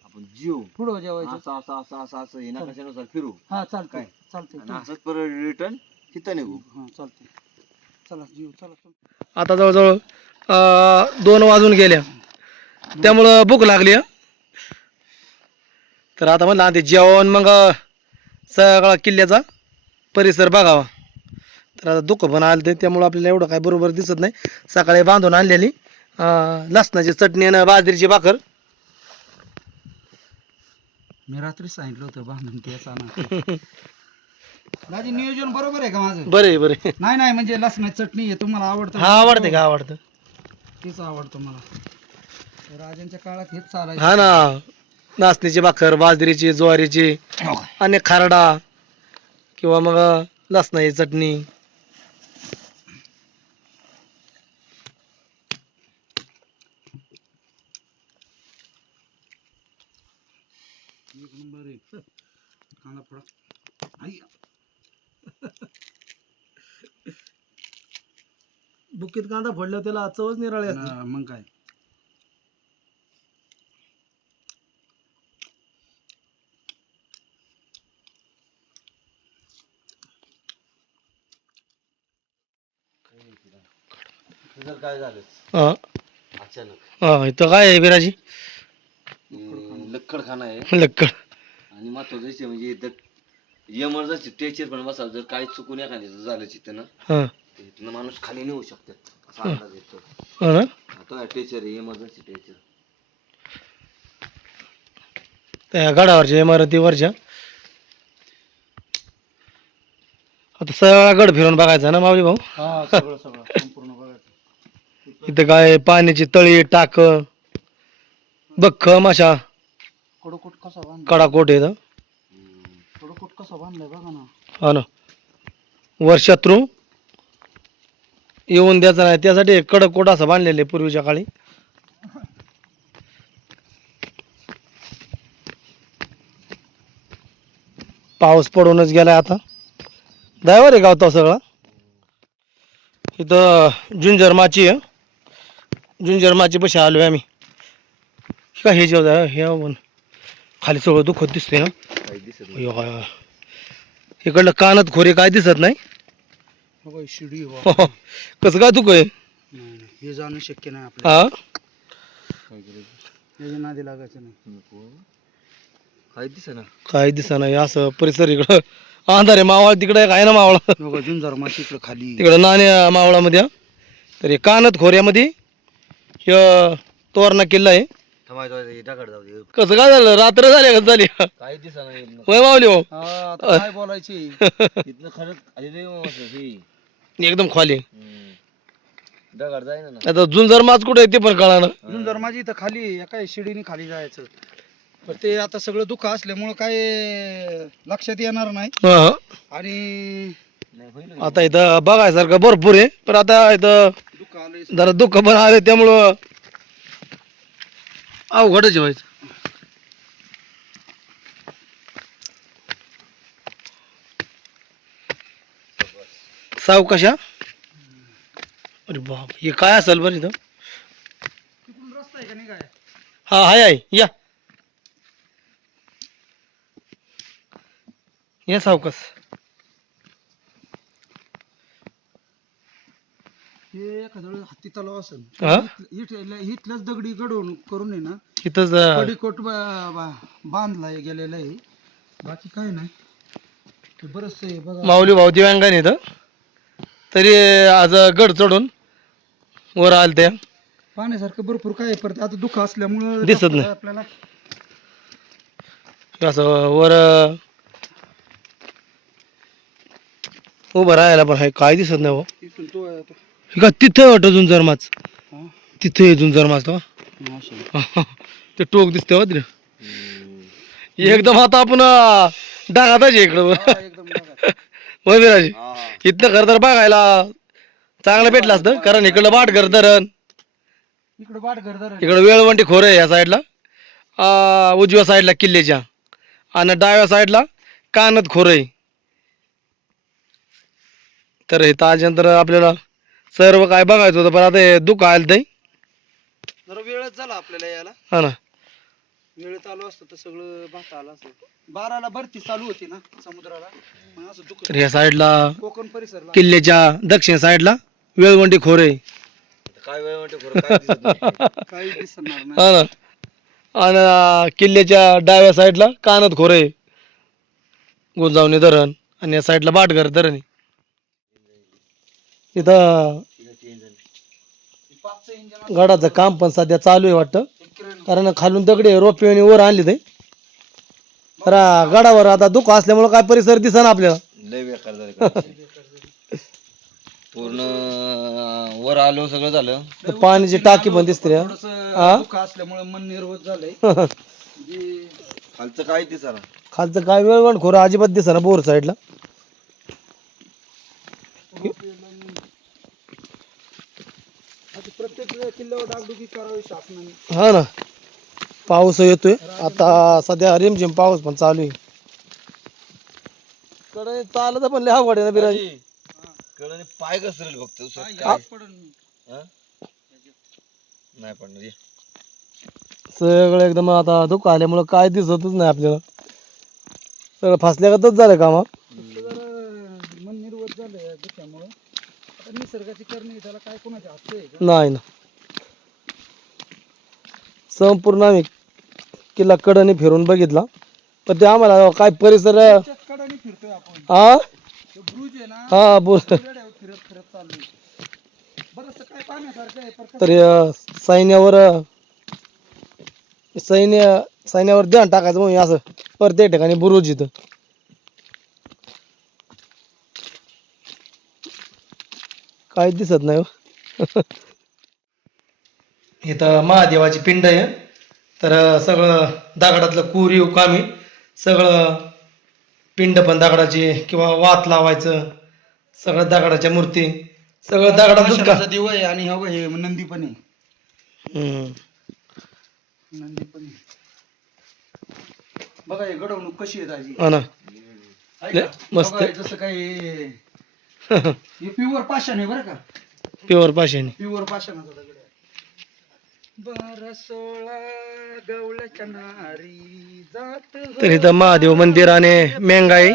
आपण जीव पुढं जेवायचं. असं असं असं असं असं हे नकाशानुसार फिरू, हा चालतंय चालतंय. आणि असंच परत रिटर्न तिथं निघू. हा चालतंय. चला जीव चला. आता जवळजवळ 2 वाजून गेल्या, त्यामुळं भूक लागली हं. तर आता म्हणलं आधी जेवण मग सगळा किल्ल्याचा परिसर बघावा. तर आता दुःख पण आलं ते त्यामुळं आपल्याला एवढं काय बरोबर दिसत नाही. सकाळी बांधून आणलेली लसणाची चटणी आणि बाजरीची भाकर. मी रात्री सांगितलं होतं बांधून तेच आणा. दादी नियोजन बरोबर आहे का माझं. बरे बरे. नाही नाही म्हणजे लसणाची चटणी आहे तुम्हाला आवडतं. हा आवडते का आवडतं. तेच आवडतं मला. राजांच्या काळात हेच चालायचं. हा ना, नाचणीची भाकर, बाजरीची, ज्वारीची आणि खारडा किंवा मग लसणाची चटणी. एक नंबर आहे. कांदा फोडा. आई. बुक्कीत कांदा फोडल्यावर त्याला चवच निराळी असते. मग काय. जर काय झालं हा अचानक, हा. इथं काय आहे बिराजी. लक्कड खाना आहे. लक्कड. आणि महत्वाचं विषय म्हणजे इथं इमर्जन्सी टेचर पण बसावं. जर काही चुकून एखाद्याचं झालं तिथं ना, हा तर इथनं माणूस खाली नेऊ शकतात असा अंदाज येतो. हा ना. तो टेचर आहे, इमर्जन्सी टेचर. त्या गडावरच्या इमारतीवरच्या आता सगळा गड फिरून बघायचा ना माऊली भाऊ. हा सगळं सगळं संपूर्ण बघायचं. इथं काय पाण्याची तळी, टाक, बख्ख, माशा, कडकूट कसा बांधला. कडाकोट येतं. कडकूट कसा बांधलाय बघा ना. हा ना. वर शत्रू येऊन द्यायचा नाही त्यासाठी कडक कोट असं बांधलेले पूर्वीच्या काळी. पाऊस पडूनच गेलाय आता. ड्रायव्हर आहे गावता सगळा. इथं झुंजरमाची आहे. झुंजरमाची पशी आलोय आम्ही. का हे जेव्हा हे पण खाली सगळं दुखत दिसते ना. काही दिसत नाही. अय्यो, अय्यो. इकडलं कानात खोरे काय दिसत नाही. बघा शिडी आहे बा. कसं काय दुख आहे. नाही नाही, हे जाणं शक्य नाही आपल्याला. हा काय करायचं? याच्या नादी लागायचं नाही. नको. काही दिसत ना. काय दिसत नाही. असं परिसर इकडं अंधारे मावळ तिकडे काय ना मावळा बघा झुंजार माशी इकडं खाली. तिकडं नाण्या मावळामध्ये. तर हे कानत खोऱ्यामध्ये हे तोरणा किल्ला आहे. थांबायचं टाकड जाऊ दे. कसं काय झालं. रात्र झाली कसं झाली. काही दिसत नाही. होय मावली हो. हा, आता काय बोलायची. इथनं खरंच आधी लय मस्त हे. एकदम खाली. दगड जाईना ना. आता झुंजर माच कुठे आहे ते पण कळा ना. झुंजार माझी इथं खाली एका शिडीने खाली जायचं. पण ते आता सगळं दुःख असल्यामुळं काय लक्षात येणार नाही. आणि नाही होईल. आता इथं बघायसारखं भरपूर आहे. पण आता इथं दुःख आलंय. जरा दुःख पण आले त्यामुळं अवघडच आहे व्हायचं. सावकाशा. अरे बाप, हे काय असेल बरं इथं. तिकडून रस्ता आहे का नाही काय. हा हाय आहे या. या सावकाश. हे एखाद्या वेळेस हत्ती तलाव असेल. हा इथल्याच दगडी घडवून करून आहे ना इथंच कडीकोट बांधलाय गेलेलं आहे. बाकी काय नाही. ते बरंच आहे बघा. माऊली भाऊ दिव्यांगाने इथं तरी आज गड चढून वर आल त्या. पाण्यासारखं भरपूर काय आहे. परत आता दुःख असल्यामुळं दिसत नाही. आपल्याला असं वर उभं राहायला पण आहे. काय दिसत नाही हो. इथून तो आहे आता. हे का तिथं वाटत झुंजर माच. हा, तिथे झुंजर माच तो. असं. ते टोक दिसते हो तिथे. एकदम आता आपण डागात आहे इकडं. हा, एकदम बघा. होय विराजी. हा. इथनं खरं तर बघायला चांगलं भेटलं असतं. कारण इकडं बाटघर धरण, इकडे बाट घरदार आहे. इकडं वेळवंटी खोरं आहे या साईडला. उजव्या साईडला किल्ल्याच्या आणि डाव्या साईडला कानत खोरं आहे. तर हे ताजनंतर आपल्याला सर्व काय बघायचं होतं. पण आता हे दुःख आलं ते. जरा वेळच झाला आपल्याला यायला. हा ना. वेळेत आलो असतो तर सगळं बघता आलं असतं. 12ला भरती चालू होती ना समुद्राला. मग असं दुःख तर ह्या साईडला कोकण परिसरला. किल्ल्याच्या दक्षिण साईडला वेळवंटी खोरं आहे. काय वेळ म्हणते खरं काय दिसत नाही. काही दिसणार नाही. हा ना. आणि किल्ल्याच्या डाव्या साईडला कानत खोरं आहे. गुंजावणी धरण आणि या साईडला बाटघर धरण आहे. इथं पाचचं इंजिन गडाचं काम पण सध्या चालू आहे वाटतं. क्रेन. कारण खालून दगडे रोपे वर आणली ते. तर गडावर आता दुःख असल्यामुळे काय परिसर दिसेना आपल्याला. लय बेकार झालं का. पूर्ण वर आलो सगळं झालं. तर पाण्याची टाकी पण दिसते रे. थोडंसं दुःख असल्यामुळे मन निर्वत झालंय. जी खालचं काय दिसणार. खालचं काय वेळवंट खोरं अजिबात दिसेना बोर साईडला. आता प्रत्येक किल्ल्यावर डागडुगी करावी शासनाने. हा ना. पाऊस येतोय आता सध्या रिमझिम पाऊस पण चालू आहे. कडे चालत पण लय अवघड आहे ना बिराजी. कळणे पाय घसरेल फक्त दुसरं काय काय. पडन मी. हा? नाही पडणार ये. सगळं एकदम आता दुःख आल्यामुळं काय दिसतच नाही आपल्याला. सगळं फसल्यागतच झालं कामा. जरा मन निर्वत झालंय दुःखामुळे. आता निसर्गाची करणी त्याला काय कोणाच्या हातचं आहे का. नाही ना. संपूर्ण आम्ही किल्ला कडनी फिरून बघितला पण ते आम्हाला काय परिसर. त्याच्याच कडाने फिरतोय आपण. हा तो ब्रुज आहे ना. हा बोल. वेड्यावर फिरत फिरत चाललोय. बरंच काय पाहण्यासारखं आहे. पण तर सैन्यावर ध्यान टाकायचं म्हणून असं प्रत्येक ठिकाणी बुरुज इथं. काही दिसत नाही हो. इथं महादेवाची पिंड आहे. तर सगळं दगडातलं कोरीव काम आहे. सगळं पिंड पण दगडाची किंवा वात लावायचं सगळं दगडाच्या मूर्ती सगळं दगडातच का. माशाचा दिवा आहे आणि हे नंदी पण आहे. नंदी पण आहे. बघा हे घडवणूक कशी आहे ताजी. हा ना. लय मस्त. बघा, जसं काही हे प्युअर पाषाण आहे बरं का, प्युअर पाशाने. प्युअर पाषाणाचा दगड आहे. 12-16 गवळ्याच्या नारी जात तर इथं महादेव मंदिर आणि मेंगाई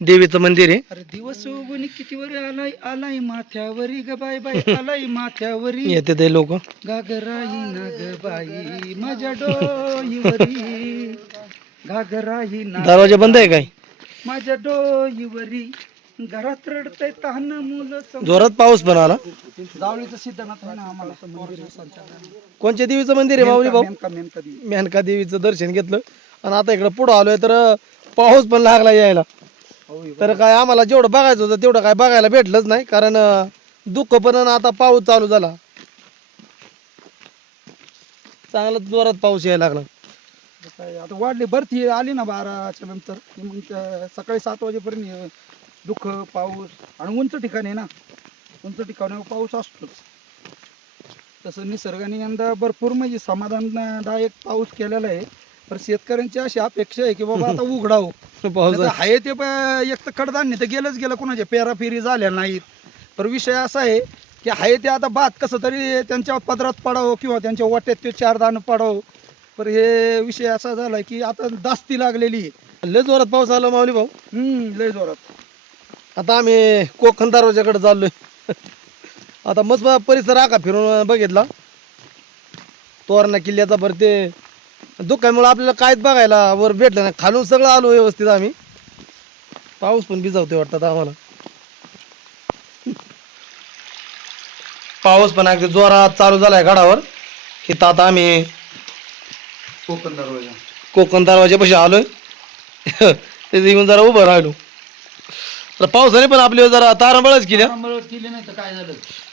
देवीचं मंदिर आहे. अरे दिवस उगून किती वर आलाय आलाय माथ्यावरी ग बाय बाय आलाय माथ्यावरी येते ते लोक. घागराई ना ग बाई माझ्या डोईवरी घागराई ना दरवाजा बंद आहे काय? माझ्या डोईवरी घरात रडतय तहान मुलं जोरात पाऊस पण आला. जावळीचं सिद्धनाथ आहे ना आम्हाला मंदिर आहे संचालक. कोणत्या देवीचं मंदिर आहे माऊली भाऊ? मेनका मेनका देवी. मेनका देवीचं दर्शन घेतलं आणि आता इकडं पुढं आलोय तर पाऊस पण लागला यायला. तर काय आम्हाला जेवढं बघायचं होतं तेवढं काय बघायला भेटलंच नाही, कारण दुःख पण आणि आता पाऊस चालू झाला. चांगला जोरात पाऊस यायला लागला. काय आता वाढली भरती आली ना 12च्या नंतर की मग सकाळी 7 वाजेपर्यंत दुःख पाऊस आणि उंच ठिकाणी आहे ना, उंच ठिकाणी पाऊस असतोच. तसं निसर्गाने यंदा भरपूर म्हणजे समाधानदायक पाऊस केलेला आहे. तर शेतकऱ्यांची अशी अपेक्षा आहे की बाबा आता उघडाव पाऊस आहे ते एक तर कडधान्य तर गेलंच गेलं, कोणाच्या पेराफेरी झाल्या नाहीत. तर विषय असा आहे की आहे ते आता भात कसं तरी त्यांच्या पदरात पडावं किंवा त्यांच्या वाट्यात ते 4 दाणं पडावं. पण हे विषय असा झाला की आता दास्ती लागलेली आहे. लय जोरात पाऊस आला माऊली भाऊ. लय जोरात. आता आम्ही कोकण दरवाजाकडे चाललोय. आता मस्त परिसर आका फिरून बघितला. तोरणा किल्ल्याचा बरं ते दुःखामुळे आपल्याला काहीच बघायला वर भेटलं नाही. खालून सगळं आलो व्यवस्थित आम्ही. पाऊस पण भिजवतोय वाटतं आम्हाला. पाऊस पण अगदी जोरात चालू झालाय गडावर. इथं आता आम्ही कोकण दरवाजापाशी आलोय. तिथे येऊन जरा उभं राहिलो. तर पावसाने पण आपली जरा तारंबळच केल्या. केली नाही तर काय झालं,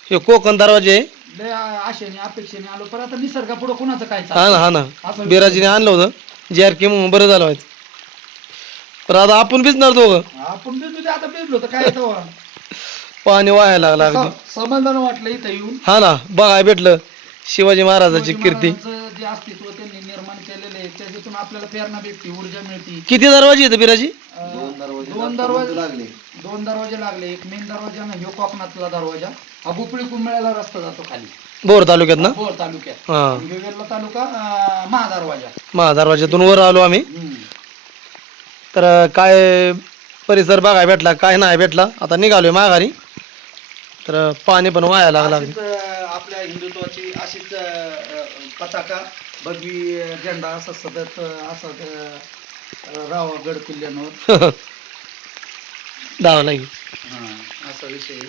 हे कोकण दरवाजे आहे. लय आशेने अपेक्षेने आलो, पण आता निसर्गा पुढे कुणाचं काय हा ना, हा ना. बिराजीने आणलं होतं JRK म्हणून, बरं झालं व्हायचं. तर आता आपण भिजणार दोघं. आपण भिजलो, आता भिजलो तर काय तेव्हा पाणी वाहायला लागलं अगदी. समाधान वाटलं इथं येऊन. हा ना, बघायला भेटलं शिवाजी महाराजाची कीर्ती. महाराजांचं जे अस्तित्व त्यांनी निर्माण केलेलं आहे त्याच्यातून आपल्याला प्रेरणा भेटते, ऊर्जा मिळते. किती दरवाजे आहेत बिराजी? 2 दरवाजे लागले. 2 दरवाजे लागले. एक मेन दरवाजा ना, ह्यो कोकणातला दरवाजा हा गुपळी कुंभळ्याला रस्ता जातो खाली बोर तालुक्यात ना? भोर तालुक्यात. हा, वेल्हा तालुका महादरवाजा. महादरवाज्यातून वर आलो आम्ही. तर काय परिसर बघायला भेटला काय नाही भेटला. आता निघालोय माघारी. तर पाणी पण वाहायला लागला. आपल्या हिंदुत्वाची अशीच पताका, भगवी झेंडा असा सतत असं राहावा गड किल्ल्यांवर. धावा लागेल. असा विषय.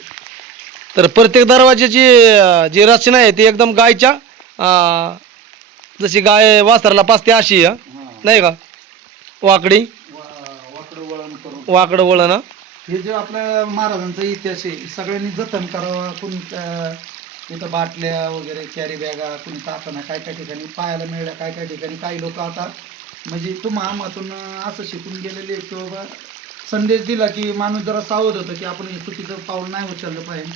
तर प्रत्येक दरवाजाची जी रचना आहे ती एकदम गायच्या जशी गाय वासराला पाचते अशी आहे, नाही का? वाकडी वाकडं वळण करून. वाकडं वळण. हे जे आपल्या महाराजांचा इतिहास आहे सगळ्यांनी जतन करावा. कुणी इथं बाटल्या वगैरे कॅरी बॅगा कुणी टाकणं, काय काय ठिकाणी पाहायला मिळाल्या, काय काय ठिकाणी काही लोक आता म्हणजे तुम्हा आमातून असं शिकून गेलेले की बाबा संदेश दिला की माणूस जरा सावध होतं की आपण हे चुकीचं पाऊल नाही उचललं पाहिजे,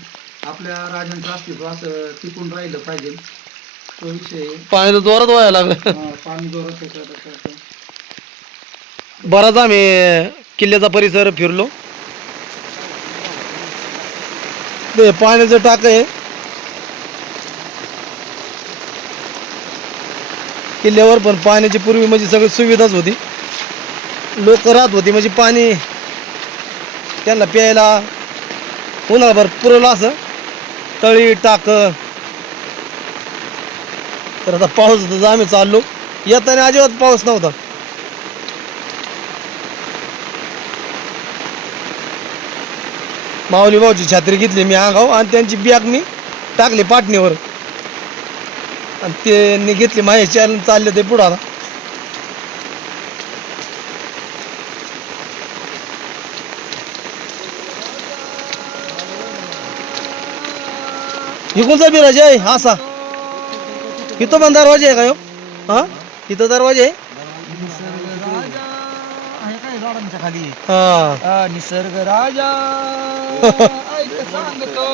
आपल्या राजांचं अस्तित्व असं टिकून राहिलं पाहिजे. तो विषय. पाणी तर जोरात व्हायला लागलं. पाणी जोरात. बराच आम्ही किल्ल्याचा परिसर फिरलो. ते पाण्याचं टाक आहे. किल्ल्यावर पण पाण्याची पूर्वी म्हणजे सगळी सुविधाच होती. लोक राहत होती म्हणजे पाणी त्यांना प्यायला उन्हाळभर पुरवलं असं तळी टाक. तर आता पाऊस होता तर आम्ही चाललो. येताना अजिबात पाऊस नव्हता. माऊली भाऊची छत्री घेतली मी अंगाव आणि त्यांची बॅग मी टाकली पाटणीवर आणि त्यांनी घेतली माझ्याची आणि चालले ते पुढं. आता इकडचा बिराज आहे असा. इथं पण दरवाजा आहे का? हा, इथं दरवाजा आहे. खाली हा, निसर्ग राजा ऐक सांगतो.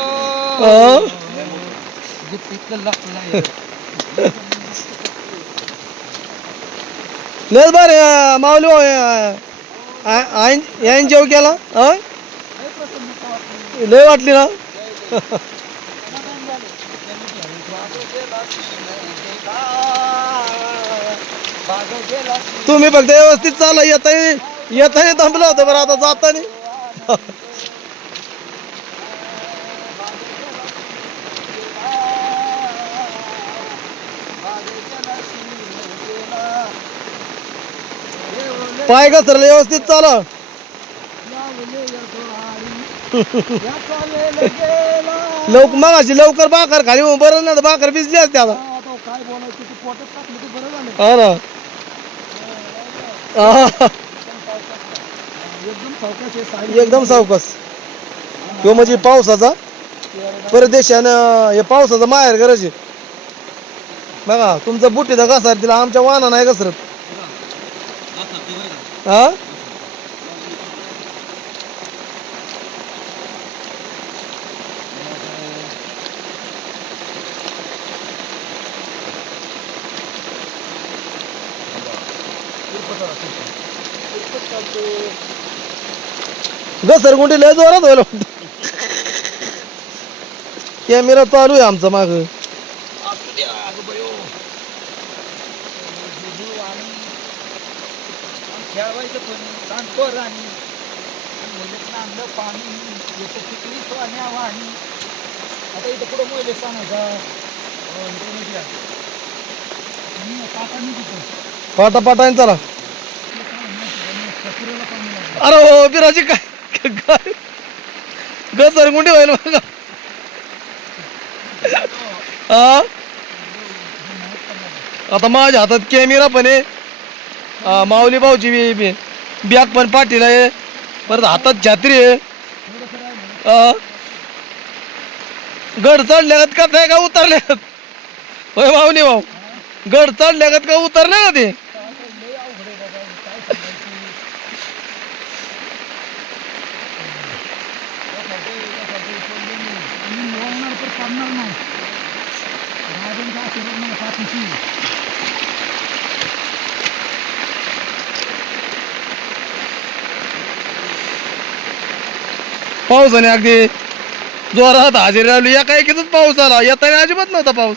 लस बरे माऊली भाऊ यायन जेव केला लय वाटली ना. तुम्ही फक्त व्यवस्थित चाला, येताना थांबलं होतं बरं, आता जाताना पाय घसरले, व्यवस्थित चाला. लोक मग अशी लवकर भाकर खाली बरं ना, भाकर भिजली असते आता. हा ना. हा. एकदम सावकाश. तो म्हणजे पावसाचा परदेशानं, हे पावसाचा माहेर गरज आहे बघा. तुमचा बुटीचा घसार तिला, आमच्या वाहना नाही घसरत. हा घसरगुंडी लय जोरात व्हायला. कॅमेरा चालू आहे आमचा माग. खेळवायचं पण सांगतो राणी चांगलं पाणी पिकली सोन्यावा. आणि आता इथं पुढं मोहिले सांगायचा पाटा पाटाने चला. अरे हो बिराजी काय घसरगुंडी व्हायला बघा. हा आता माझ्या हातात कॅमेरा पण आहे, माऊली भाऊची बॅग पण पाठीला आहे, परत हातात छत्री आहे. गड चढल्यागत का नाही का उतरल्यागत होय माऊली भाऊ, गड चढल्यागत का उतरले का ते. पावसाने अगदी जोरात हजेरी लावली. एका एकीतच पाऊस आला, येताना अजिबात नव्हता पाऊस.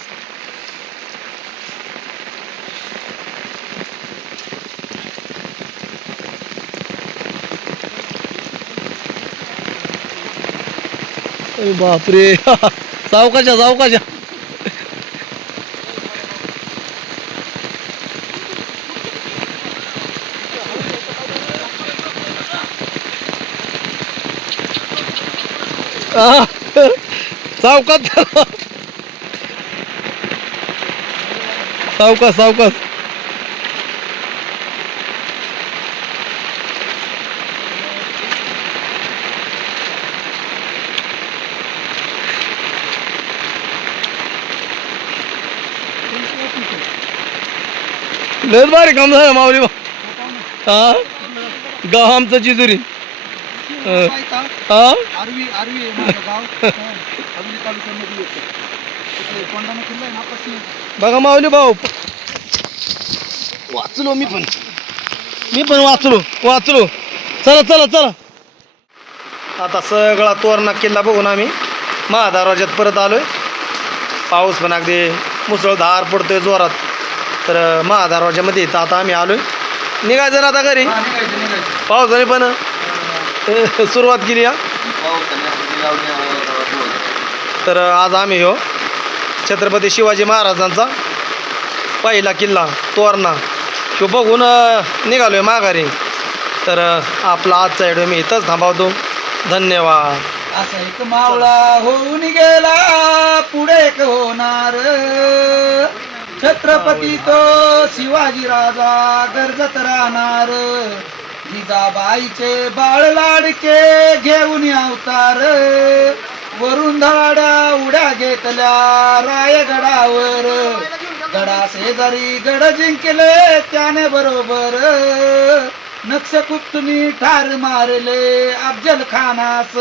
बापरे. सावकाशा सावकाशा. सावकाश सावकाश सावकाश. लयच भारी काम झालं माऊली बा. हा गाव आमचं जिजुरी. हा आरवी आरवी माझं गाव आरवी तालुक्यामध्ये येतं. तिथे कोंढाणा किल्ला आहे ना पश्चिम. बघा माऊली भाऊ, वाचलो मी पण वाचलो. चला चला चला. आता सगळा तोरणा किल्ला बघून आम्ही महादरवाज्यात परत आलोय. पाऊस पण अगदी मुसळधार पडतोय जोरात. तर महादरवाज्यामध्ये इथं आता आम्ही आलोय. निघायचं ना आता घरी. पावसाने पण सुरुवात केली. हा तर आज आम्ही हो छत्रपती शिवाजी महाराजांचा पहिला किल्ला तोरणा तो बघून निघालोय माघारी. तर आपला आजचा व्हिडिओ मी इथंच थांबवतो. धन्यवाद. असा एक मावळा होऊन गेला, पुढे एक होणार. छत्रपती तो शिवाजी राजा गरजत राहणार. जिजाबाईचे बाळ लाडके घेऊन अवतार. वरून धाड्या उड्या घेतल्या रायगडावर. गडा शेजारी गड जिंकले त्याने बरोबर. नक्षकुप्तनी ठार मारले अफजल खानास.